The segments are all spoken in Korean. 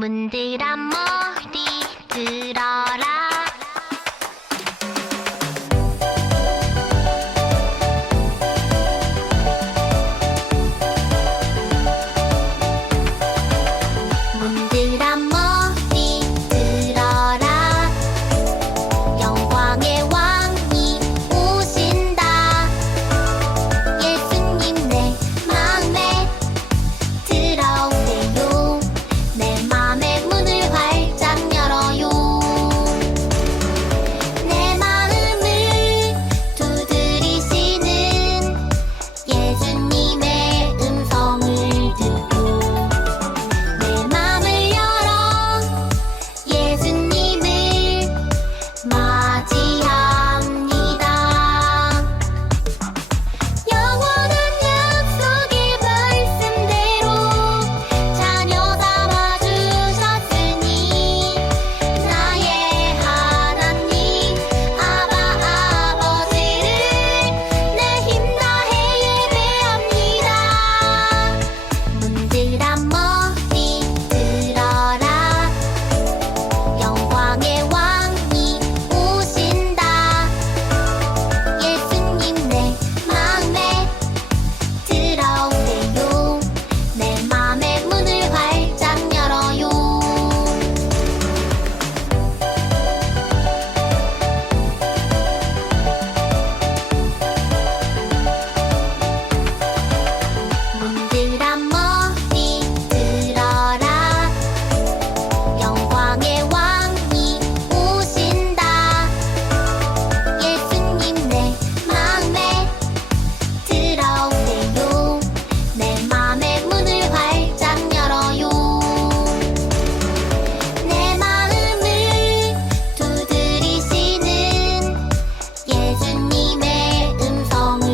문드란 머리 들어라. 문드란 머리 들어라. 영광의 왕이 오신다. 예수님 내 맘에 들어오세요. 내 맘의 문을 활짝 열어요. 내 마음을 두드리시는 예수님의 음성을 듣고 내 맘을 열어 예수님을 맞이합니다. 영원한 약속의 말씀대로 자녀 삼아 주셨으니 나의 하나님 아바 아버지를 내 힘 다해 예배합니다. 문드란 머리 들어라. 영광의 왕이 오신다. 예수님 내 맘에 들어오세요. 내 맘의 문을 활짝 열어요. 문드란 머리 들어라. 영광의 왕이 오신다. 예수님 내 맘에 들어오세요. 내 맘의 문을 활짝 열어요. 내 마음을 두드리시는 예수님의 음성을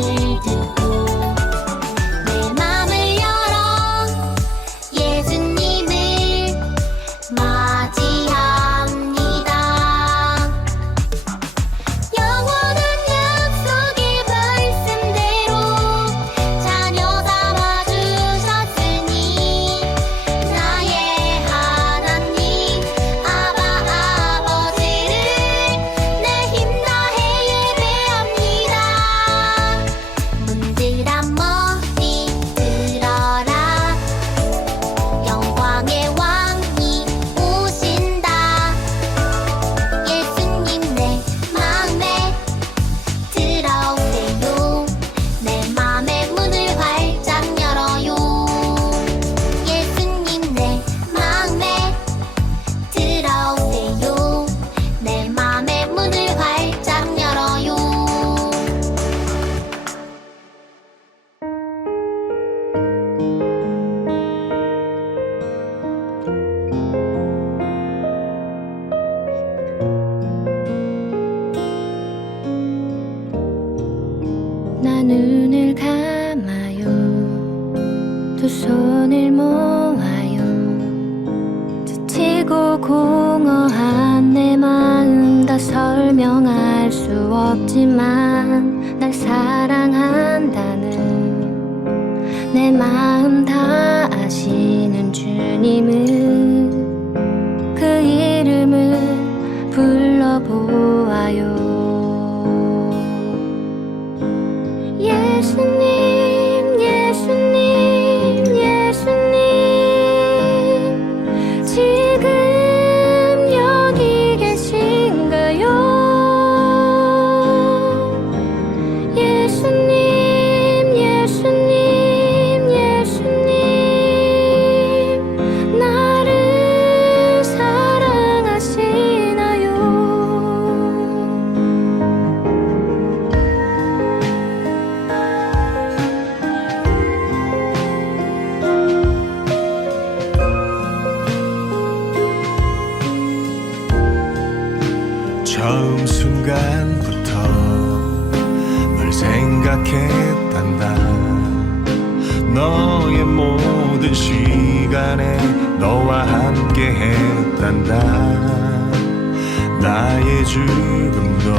듣고 내 맘을 열어 예수님을 맞이합니다. 영원한 약속의 말씀대로 자녀 삼아 주셨으니 나의 하나님 아바 아버지를 내 힘 다해 예배합니다. 문드란 머리 들어라. 영광의 왕이 오신다. 예수님 내 맘에 들어오세요. 내 맘의 문을 활짝 열어요. 예수님 내 맘에 들어오세요. 내 맘의 문을 활짝 열어요. 나 눈을 감아요. 두 손을 모아요. 지치고 공허한 내 마음 다 설명할 수 없지만 날 사랑한다는 내 마음 다 아시는 주님을 그 이름을 불러보아요. 예수님, 예수님, 예수님, 지금 여기 계신가요? 예수님, 예수님, 예수님, 나를 사랑하시나요? 처음 순간부터 널 생각했단다. 너의 모든 시간에 너와 함께 했단다. 나의 죽음도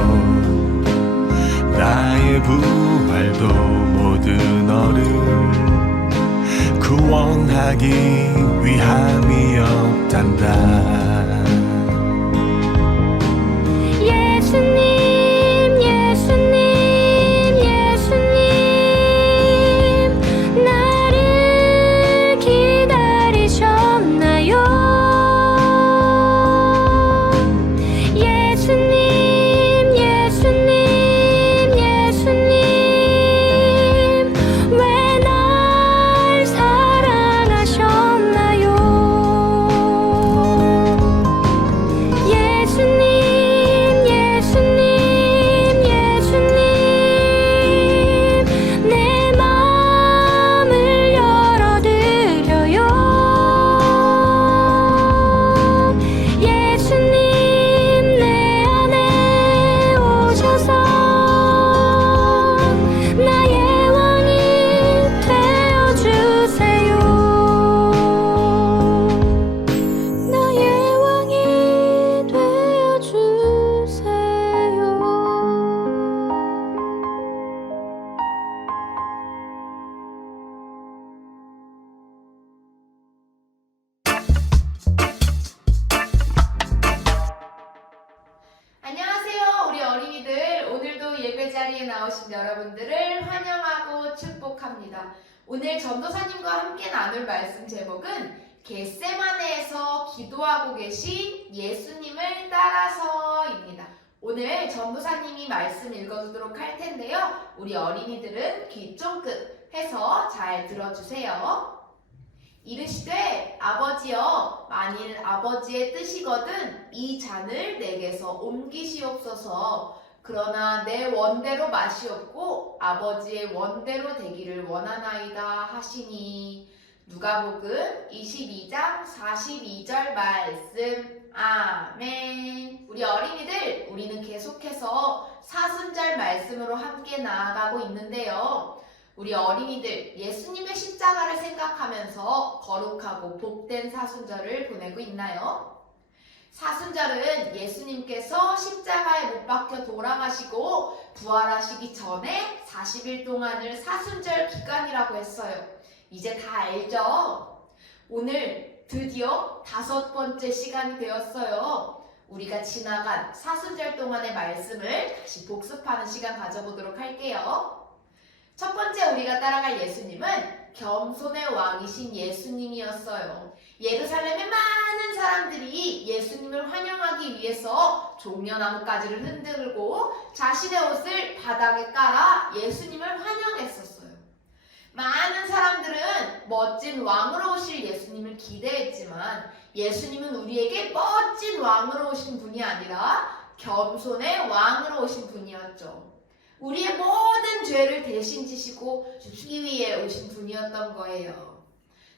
나의 부활도 모두 너를 원하기 위함이었단다. 예수님 예수님 예수님 나를 기다리셨나요? 예수님 예수님 예수님 왜 날 사랑하셨나요? 예수님 예수님 예수님 내 마음을 열어드려요. 예수님 내 안에 오셔서 나의 왕이 되어주세요. 나의 왕이 되어주세요. 안녕하세요, 우리 어린이들. 오늘도 예배 자리에 나오신 여러분들을 환영하고 축복합니다. 오늘 전도사님과 함께 나눌 말씀 제목은 겟세마네에서 기도하고 계신 예수님을 따라서입니다. 오늘 전도사님이 말씀 읽어주도록 할 텐데요. 우리 어린이들은 귀 쫑긋 해서 잘 들어주세요. 이르시되 아버지여 만일 아버지의 뜻이거든 이 잔을 내게서 옮기시옵소서. 그러나 내 원대로 마시옵고 아버지의 원대로 되기를 원하나이다 하시니. 누가복음 22장 42절 말씀. 아멘. 우리 어린이들, 우리는 계속해서 사순절 말씀으로 함께 나아가고 있는데요. 우리 어린이들 예수님의 십자가를 생각하면서 거룩하고 복된 사순절을 보내고 있나요? 사순절은 예수님께서 십자가에 못 박혀 돌아가시고 부활하시기 전에 40일 동안을 사순절 기간이라고 했어요. 이제 다 알죠? 오늘 드디어 5번째 시간이 되었어요. 우리가 지나간 사순절 동안의 말씀을 다시 복습하는 시간 가져보도록 할게요. 첫 번째 우리가 따라갈 예수님은 겸손의 왕이신 예수님이었어요. 예루살렘의 많은 사람들이 예수님을 환영하기 위해서 종려나무가지를 흔들고 자신의 옷을 바닥에 깔아 예수님을 환영했었어요. 많은 사람들은 멋진 왕으로 오실 예수님을 기대했지만 예수님은 우리에게 멋진 왕으로 오신 분이 아니라 겸손의 왕으로 오신 분이었죠. 우리의 모든 죄를 대신 지시고 주기 위해 오신 분이었던 거예요.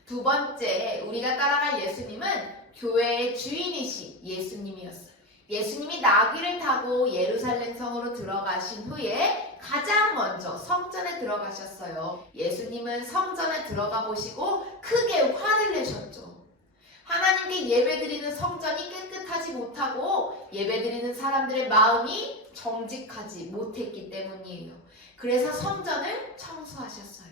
두 번째, 우리가 따라갈 예수님은 교회의 주인이신 예수님이었어요. 예수님이 나귀를 타고 예루살렘 성으로 들어가신 후에 가장 먼저 성전에 들어가셨어요. 예수님은 성전에 들어가 보시고 크게 화를 내셨죠. 하나님께 예배드리는 성전이 깨끗하지 못하고 예배드리는 사람들의 마음이 정직하지 못했기 때문이에요. 그래서 성전을 청소하셨어요.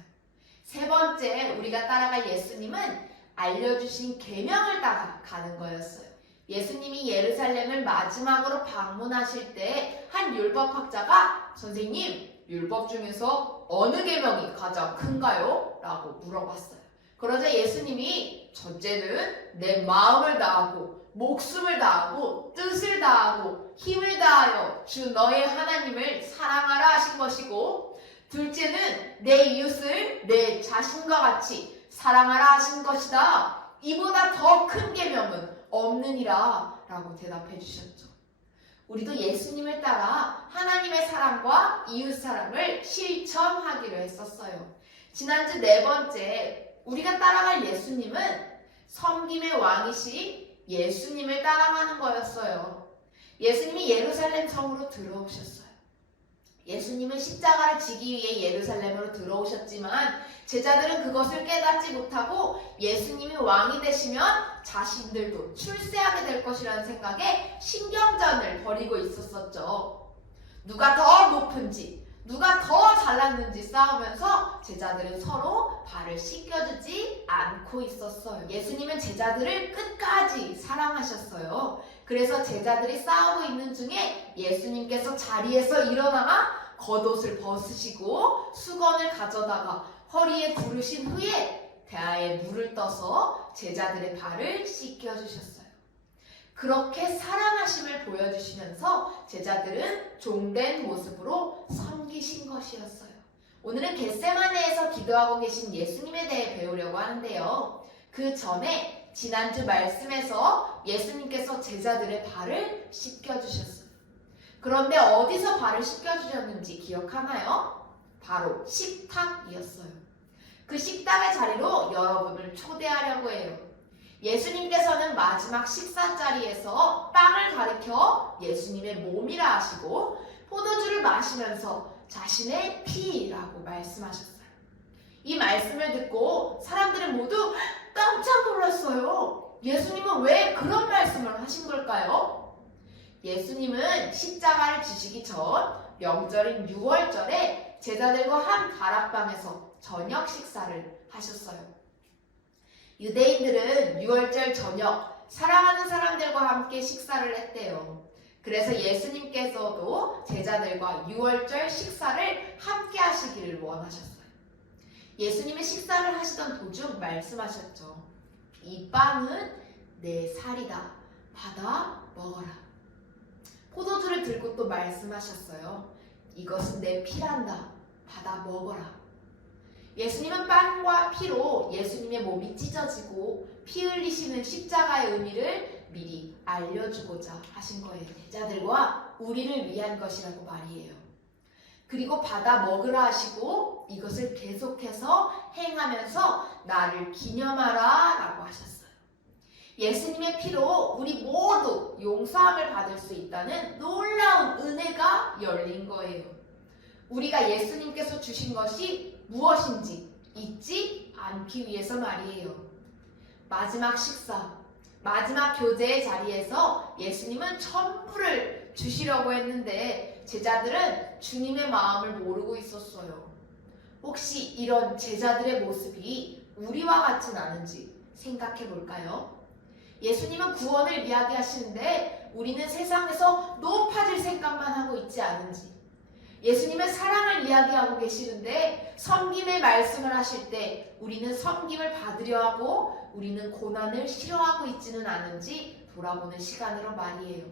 세 번째, 우리가 따라갈 예수님은 알려주신 계명을 따라가는 거였어요. 예수님이 예루살렘을 마지막으로 방문하실 때 한 율법학자가 선생님, 율법 중에서 어느 계명이 가장 큰가요? 라고 물어봤어요. 그러자 예수님이 첫째는 내 마음을 다하고 목숨을 다하고 뜻을 다하고 힘을 다하여 주 너의 하나님을 사랑하라 하신 것이고, 둘째는 내 이웃을 내 자신과 같이 사랑하라 하신 것이다. 이보다 더 큰 계명은 없느니라 라고 대답해 주셨죠. 우리도 예수님을 따라 하나님의 사랑과 이웃 사랑을 실천하기로 했었어요. 지난주 네 번째, 우리가 따라갈 예수님은 섬김의 왕이신 예수님을 따라가는 거였어요. 예수님이 예루살렘 성으로 들어오셨어요. 예수님은 십자가를 지기 위해 예루살렘으로 들어오셨지만 제자들은 그것을 깨닫지 못하고 예수님이 왕이 되시면 자신들도 출세하게 될 것이라는 생각에 신경전을 벌이고 있었었죠. 누가 더 높은지, 누가 더 잘났는지 싸우면서 제자들은 서로 발을 씻겨주지 않고 않고 있었어요. 예수님은 제자들을 끝까지 사랑하셨어요. 그래서 제자들이 싸우고 있는 중에 예수님께서 자리에서 일어나 겉옷을 벗으시고 수건을 가져다가 허리에 두르신 후에 대야에 물을 떠서 제자들의 발을 씻겨주셨어요. 그렇게 사랑하심을 보여주시면서 제자들은 종된 모습으로 섬기신 것이었어요. 오늘은 겟세마네에서 기도하고 계신 예수님에 대해 배우려고 하는데요. 그 전에 지난주 말씀에서 예수님께서 제자들의 발을 씻겨주셨어요. 그런데 어디서 발을 씻겨주셨는지 기억하나요? 바로 식탁이었어요. 그 식탁의 자리로 여러분을 초대하려고 해요. 예수님께서는 마지막 식사 자리에서 빵을 가리켜 예수님의 몸이라 하시고 포도주를 마시면서 자신의 피라고 말씀하셨어요. 이 말씀을 듣고 사람들은 모두 깜짝 놀랐어요. 예수님은 왜 그런 말씀을 하신 걸까요? 예수님은 십자가를 지시기 전 명절인 6월절에 제자들과 한 다락방에서 저녁 식사를 하셨어요. 유대인들은 6월절 저녁 사랑하는 사람들과 함께 식사를 했대요. 그래서 예수님께서도 제자들과 6월절 식사를 함께 하시기를 원하셨어요. 예수님이 식사를 하시던 도중 말씀하셨죠. 이 빵은 내 살이다. 받아 먹어라. 포도주를 들고 또 말씀하셨어요. 이것은 내 피란다. 받아 먹어라. 예수님은 빵과 피로 예수님의 몸이 찢어지고 피 흘리시는 십자가의 의미를 미리 알려주고자 하신 거예요. 제자들과 우리를 위한 것이라고 말이에요. 그리고 받아 먹으라 하시고 이것을 계속해서 행하면서 나를 기념하라 라고 하셨어요. 예수님의 피로 우리 모두 용서함을 받을 수 있다는 놀라운 은혜가 열린 거예요. 우리가 예수님께서 주신 것이 무엇인지 잊지 않기 위해서 말이에요. 마지막 식사, 마지막 교제의 자리에서 예수님은 전부를 주시려고 했는데 제자들은 주님의 마음을 모르고 있었어요. 혹시 이런 제자들의 모습이 우리와 같진 않은지 생각해 볼까요? 예수님은 구원을 이야기하시는데 우리는 세상에서 높아질 생각만 하고 있지 않은지, 예수님은 사랑을 이야기하고 계시는데 섬김의 말씀을 하실 때 우리는 섬김을 받으려 하고 우리는 고난을 싫어하고 있지는 않은지 돌아보는 시간으로 말이에요.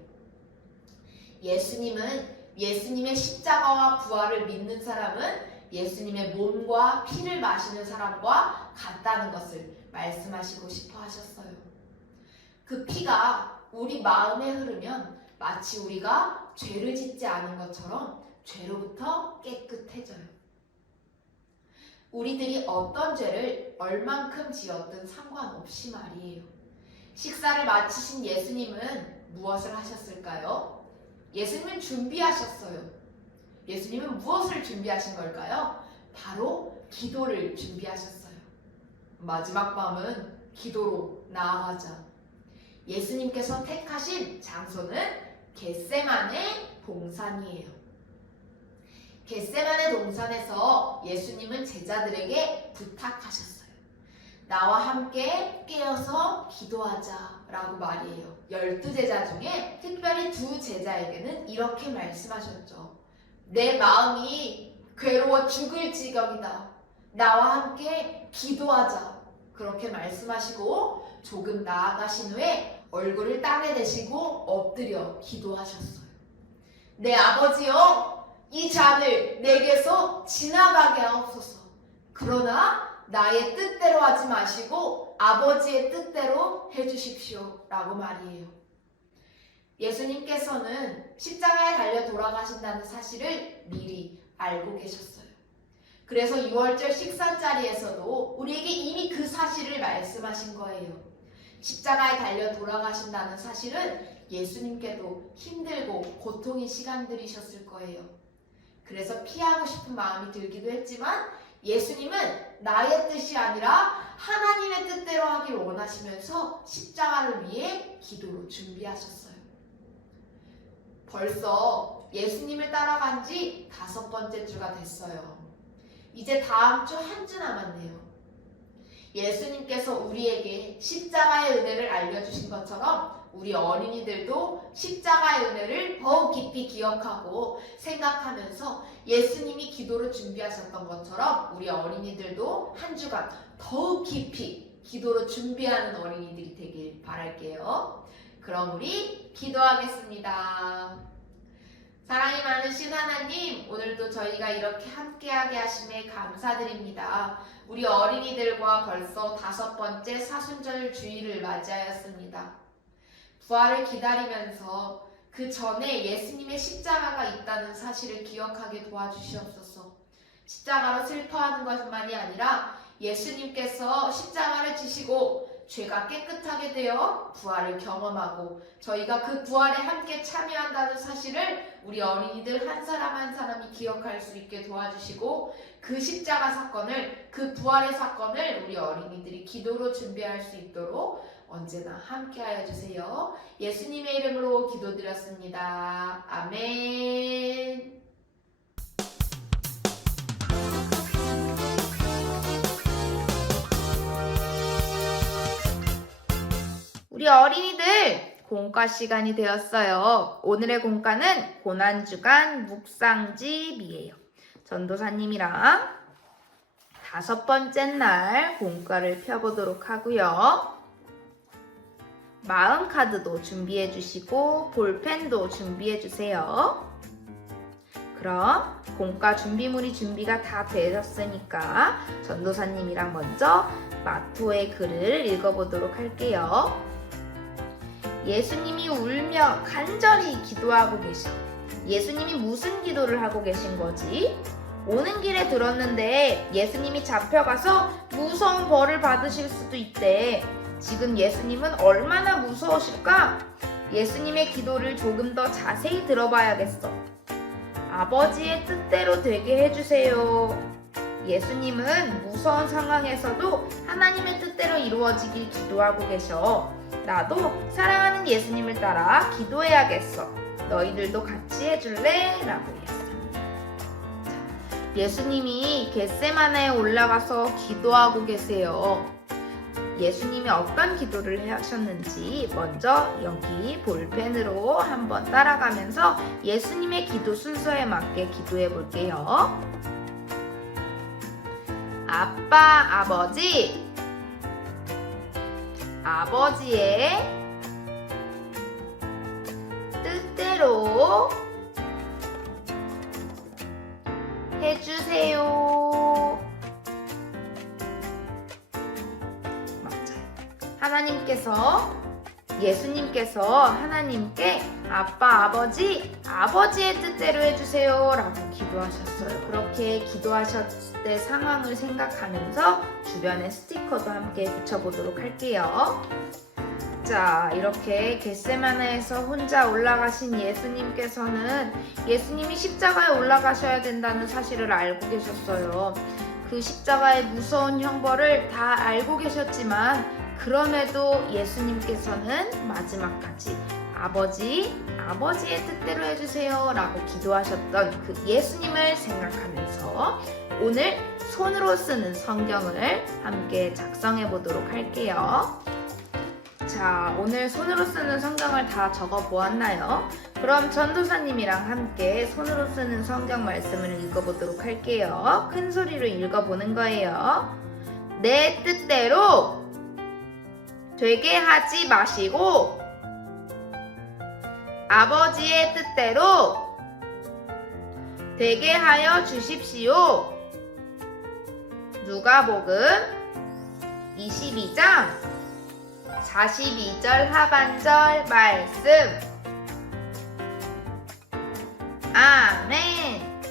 예수님의 십자가와 부활을 믿는 사람은 예수님의 몸과 피를 마시는 사람과 같다는 것을 말씀하시고 싶어 하셨어요. 그 피가 우리 마음에 흐르면 마치 우리가 죄를 짓지 않은 것처럼 죄로부터 깨끗해져요. 우리들이 어떤 죄를 얼만큼 지었든 상관없이 말이에요. 식사를 마치신 예수님은 무엇을 하셨을까요? 예수님은 준비하셨어요. 예수님은 무엇을 준비하신 걸까요? 바로 기도를 준비하셨어요. 마지막 밤은 기도로 나아가자. 예수님께서 택하신 장소는 겟세마네 동산이에요. 겟세마네 동산에서 예수님은 제자들에게 부탁하셨어요. 나와 함께 깨어서 기도하자 라고 말이에요. 12제자 중에 특별히 2제자에게는 이렇게 말씀하셨죠. 내 마음이 괴로워 죽을 지경이다. 나와 함께 기도하자. 그렇게 말씀하시고 조금 나아가신 후에 얼굴을 땅에 대시고 엎드려 기도하셨어요. 내 아버지여, 이 잔을 내게서 지나가게 하옵소서. 그러나 나의 뜻대로 하지 마시고 아버지의 뜻대로 해주십시오 라고 말이에요. 예수님께서는 십자가에 달려 돌아가신다는 사실을 미리 알고 계셨어요. 그래서 6월절 식사 자리에서도 우리에게 이미 그 사실을 말씀하신 거예요. 십자가에 달려 돌아가신다는 사실은 예수님께도 힘들고 고통의 시간들이셨을 거예요. 그래서 피하고 싶은 마음이 들기도 했지만 예수님은 나의 뜻이 아니라 하나님의 뜻대로 하길 원하시면서 십자가를 위해 기도로 준비하셨어요. 벌써 예수님을 따라간 지 5번째 주가 됐어요. 이제 다음 주 한 주 남았네요. 예수님께서 우리에게 십자가의 은혜를 알려주신 것처럼 우리 어린이들도 십자가의 은혜를 더욱 깊이 기억하고 생각하면서 예수님이 기도를 준비하셨던 것처럼 우리 어린이들도 한 주간 더욱 깊이 기도로 준비하는 어린이들이 되길 바랄게요. 그럼 우리 기도하겠습니다. 사랑이 많으신 하나님, 오늘도 저희가 이렇게 함께하게 하심에 감사드립니다. 우리 어린이들과 벌써 5번째 사순절 주일을 맞이하였습니다. 부활을 기다리면서 그 전에 예수님의 십자가가 있다는 사실을 기억하게 도와주시옵소서. 십자가로 슬퍼하는 것만이 아니라 예수님께서 십자가를 지시고 죄가 깨끗하게 되어 부활을 경험하고 저희가 그 부활에 함께 참여한다는 사실을 우리 어린이들 한 사람 한 사람이 기억할 수 있게 도와주시고 그 십자가 사건을, 그 부활의 사건을 우리 어린이들이 기도로 준비할 수 있도록 언제나 함께하여 주세요. 예수님의 이름으로 기도드렸습니다. 아멘. 우리 어린이들 공과 시간이 되었어요. 오늘의 공과는 고난주간 묵상집이에요. 전도사님이랑 5번째 날 공과를 펴보도록 하고요. 마음 카드도 준비해 주시고 볼펜도 준비해 주세요. 그럼 공과 준비물이 준비가 다 되셨으니까 전도사님이랑 먼저 마토의 글을 읽어보도록 할게요. 예수님이 울며 간절히 기도하고 계셔. 예수님이 무슨 기도를 하고 계신 거지? 오는 길에 들었는데 예수님이 잡혀가서 무서운 벌을 받으실 수도 있대. 지금 예수님은 얼마나 무서우실까? 예수님의 기도를 조금 더 자세히 들어봐야겠어. 아버지의 뜻대로 되게 해주세요. 예수님은 무서운 상황에서도 하나님의 뜻대로 이루어지길 기도하고 계셔. 나도 사랑하는 예수님을 따라 기도해야겠어. 너희들도 같이 해줄래? 라고 했습니다. 예수님이 겟세마네에 올라가서 기도하고 계세요. 예수님이 어떤 기도를 하셨는지 먼저 여기 볼펜으로 한번 따라가면서 예수님의 기도 순서에 맞게 기도해 볼게요. 아빠, 아버지, 아버지의 뜻대로 해주세요. 하나님께서, 예수님께서 하나님께 아빠, 아버지, 아버지의 뜻대로 해주세요 라고 기도하셨어요. 그렇게 기도하셨을 때 상황을 생각하면서 주변에 스티커도 함께 붙여보도록 할게요. 자, 이렇게 겟세마네에서 혼자 올라가신 예수님께서는 예수님이 십자가에 올라가셔야 된다는 사실을 알고 계셨어요. 그 십자가의 무서운 형벌을 다 알고 계셨지만 그럼에도 예수님께서는 마지막까지 아버지의 뜻대로 해주세요 라고 기도하셨던 그 예수님을 생각하면서 오늘 손으로 쓰는 성경을 함께 작성해 보도록 할게요. 자, 오늘 손으로 쓰는 성경을 다 적어 보았나요? 그럼 전도사님이랑 함께 손으로 쓰는 성경 말씀을 읽어보도록 할게요. 큰 소리로 읽어보는 거예요. 내 뜻대로 되게 하지 마시고 아버지의 뜻대로 되게 하여 주십시오. 누가복음 22장 42절 하반절 말씀. 아멘.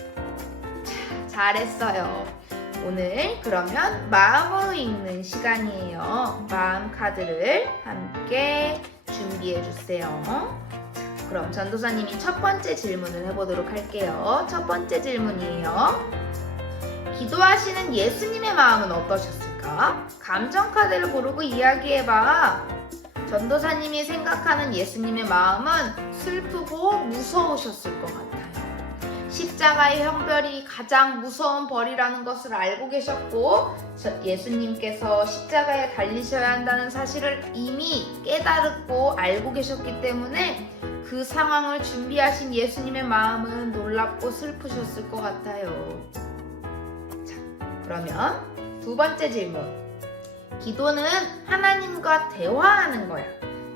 잘했어요. 오늘 그러면 마음으로 읽는 시간이에요. 마음 카드를 함께 준비해 주세요. 그럼 전도사님이 첫 번째 질문을 해보도록 할게요. 첫 번째 질문이에요. 기도하시는 예수님의 마음은 어떠셨을까? 감정 카드를 고르고 이야기해봐. 전도사님이 생각하는 예수님의 마음은 슬프고 무서우셨을 것 같아요. 십자가의 형벌이 가장 무서운 벌이라는 것을 알고 계셨고 예수님께서 십자가에 달리셔야 한다는 사실을 이미 깨달았고 알고 계셨기 때문에 그 상황을 준비하신 예수님의 마음은 놀랍고 슬프셨을 것 같아요. 자, 그러면 두 번째 질문. 기도는 하나님과 대화하는 거야.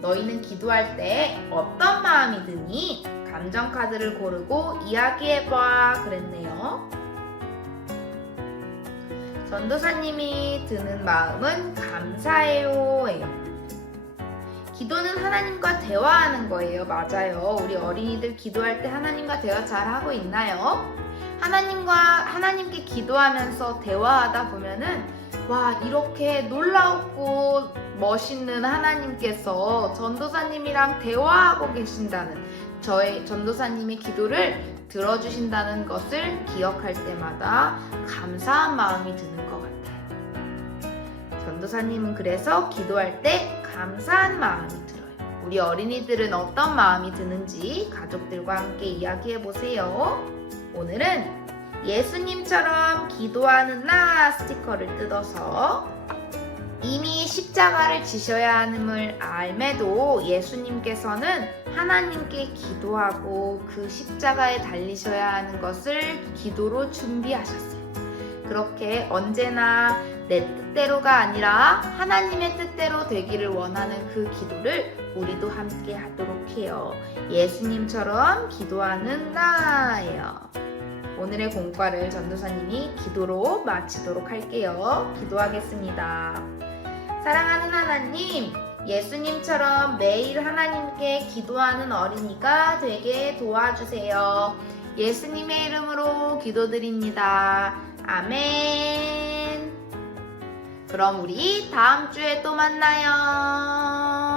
너희는 기도할 때 어떤 마음이 드니? 감정 카드를 고르고 이야기해봐 그랬네요. 전도사님이 드는 마음은 감사해요 예요. 기도는 하나님과 대화하는 거예요. 맞아요. 우리 어린이들 기도할 때 하나님과 대화 잘 하고 있나요? 하나님께 기도하면서 대화하다 보면은 와, 이렇게 놀랍고 멋있는 하나님께서 전도사님이랑 대화하고 계신다는, 저의 전도사님의 기도를 들어주신다는 것을 기억할 때마다 감사한 마음이 드는 것 같아요. 전도사님은 그래서 기도할 때 감사한 마음이 들어요. 우리 어린이들은 어떤 마음이 드는지 가족들과 함께 이야기해 보세요. 오늘은 예수님처럼 기도하는 나 스티커를 뜯어서 이미 십자가를 지셔야 함을 알매도 예수님께서는 하나님께 기도하고 그 십자가에 달리셔야 하는 것을 기도로 준비하셨어요. 그렇게 언제나 내 뜻대로가 아니라 하나님의 뜻대로 되기를 원하는 그 기도를 우리도 함께 하도록 해요. 예수님처럼 기도하는 나예요. 오늘의 공과를 전도사님이 기도로 마치도록 할게요. 기도하겠습니다. 사랑하는 하나님, 예수님처럼 매일 하나님께 기도하는 어린이가 되게 도와주세요. 예수님의 이름으로 기도드립니다. 아멘. 그럼 우리 다음 주에 또 만나요.